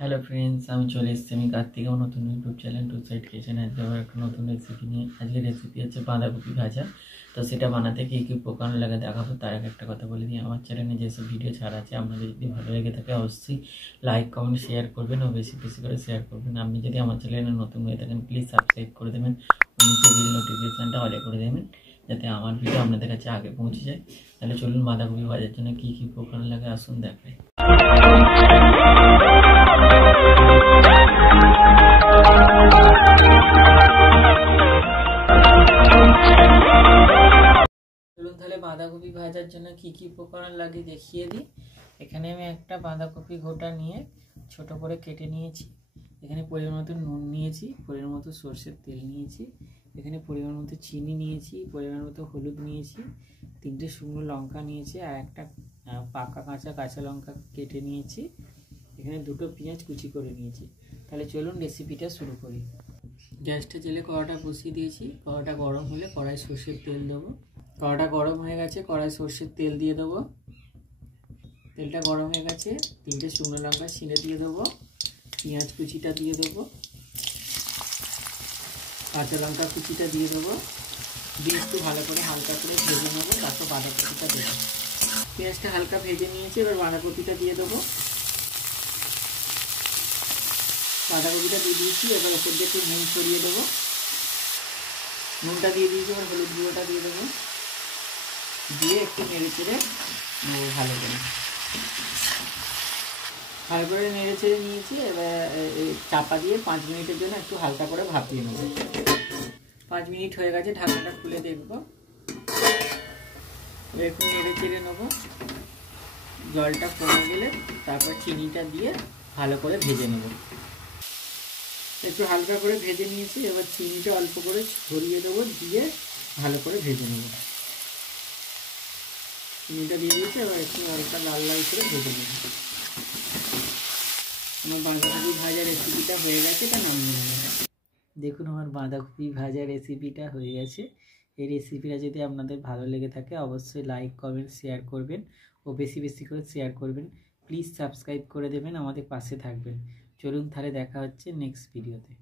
Hello friends, আমি চলে এসেছি আমি কার্তিক নতুন YouTube channel to side kitchen. আজকে আবার একটা নতুন রেসিপি নিয়ে। আজকের রেসিপি হচ্ছে বাঁধাকপি ভাজা। তো সেটা বানাতে কী কী উপকরণ লাগে দেখাবো। তার আগে একটা কথা বলে দিই, আমার চ্যানেলে যেসব ভিডিও ছাড়া আছে আপনাদের যদি ভালো লেগে থাকে অবশ্যই লাইক কমেন্ট শেয়ার করবেন ও বেশি বেশি করে শেয়ার করবেন। আপনি যদি আমার চ্যানেলে নতুন হয়ে থাকেন প্লিজ সাবস্ক্রাইব করে দেবেন ও নিচে বিল নোটিফিকেশানটা অলে করে দেবেন যাতে আমার ভিডিও আপনাদের কাছে আগে পৌঁছে যায়। তাহলে চলুন বাঁধাকপি ভাজার জন্য কী কী উপকরণ লাগে আসুন দেখাই। চলুন তাহলে বাঁধাকপি ভাজার জন্য কি কি উপকরণ লাগে দেখিয়ে দিই। এখানে আমি একটা বাঁধাকপি গোটা নিয়ে ছোট করে কেটে নিয়েছি। এখানে পরিমাণ মতো নুন নিয়েছি, পরিমাণ মতো সর্ষের তেল নিয়েছি, এখানে পরিমাণ মতো চিনি নিয়েছি, পরিমাণ মতো হলুদ নিয়েছি, 3টে শুকনো লঙ্কা নিয়েছি আর একটা পাকা কাঁচা লঙ্কা কেটে নিয়েছি। এখানে 2টো পেঁয়াজ কুচি করে নিয়েছি। তাহলে চলুন রেসিপিটা শুরু করি। গ্যাসটা জেলে কড়াটা বসিয়ে দিয়েছি। কড়াটা গরম হলে কড়াই সর্ষের তেল দেবো। কড়াটা গরম হয়ে গেছে, কড়াই সর্ষের তেল দিয়ে দেবো। তেলটা গরম হয়ে গেছে, 3টে শুকনো লঙ্কা ছিঁড়ে দিয়ে দেবো, পেঁয়াজ কুচিটা দিয়ে দেবো, কাঁচা লঙ্কা কুচিটা দিয়ে দেবো, দিয়ে একটু ভালো করে হালকা করে ভেজে নেবো। তারপর বাঁধাকপিটা দেবো। পেঁয়াজটা হালকা ভেজে নিয়েছি, এবার বাঁধাকপিটা দিয়ে দেবো। বাঁধাকপিটা দিয়ে দিয়েছি, এবার ওপর দিয়ে একটু নুন ছড়িয়ে দেবো। নুনটা দিয়ে দিয়েছি, এবার হলুদ গুঁড়োটা দিয়ে দেবো, দিয়ে একটু নেড়ে চেড়ে নেবো ভালো করে নেড়ে চেড়ে নিয়েছি। এবার চাপা দিয়ে 5 মিনিটের জন্য একটু হালকা করে ভাপিয়ে নেবো। 5 মিনিট হয়ে গেছে, ঢাকনাটা খুলে দেখবো। একটু নেড়ে চেড়ে নেবো। জলটা কমে গেলে তারপর চিনিটা দিয়ে ভালো করে ভেজে নেব। একটু হালকা করে ভেজে নিয়েছি, এবার চিনিটা অল্প করে ছড়িয়ে দেবো, দিয়ে ভালো করে ভেজে নেব। চিনিটা দিয়ে দিয়েছি, এবার একটু হালকা লাল লাল করে ভেজে নেব। আমার বাঁধাকপি ভাজা রেসিপিটা হয়ে গেছে, এটা নামিয়ে নেব। দেখুন আমার বাঁধাকপি ভাজা রেসিপিটা হয়ে গেছে। এই রেসিপিটা যদি আপনাদের ভালো লেগে থাকে অবশ্যই লাইক কমেন্ট শেয়ার করবেন ও বেশি বেশি করে শেয়ার করবেন। প্লিজ সাবস্ক্রাইব করে দেবেন, আমাদের পাশে থাকবেন। চলুন তাহলে দেখা হচ্ছে নেক্সট ভিডিওতে।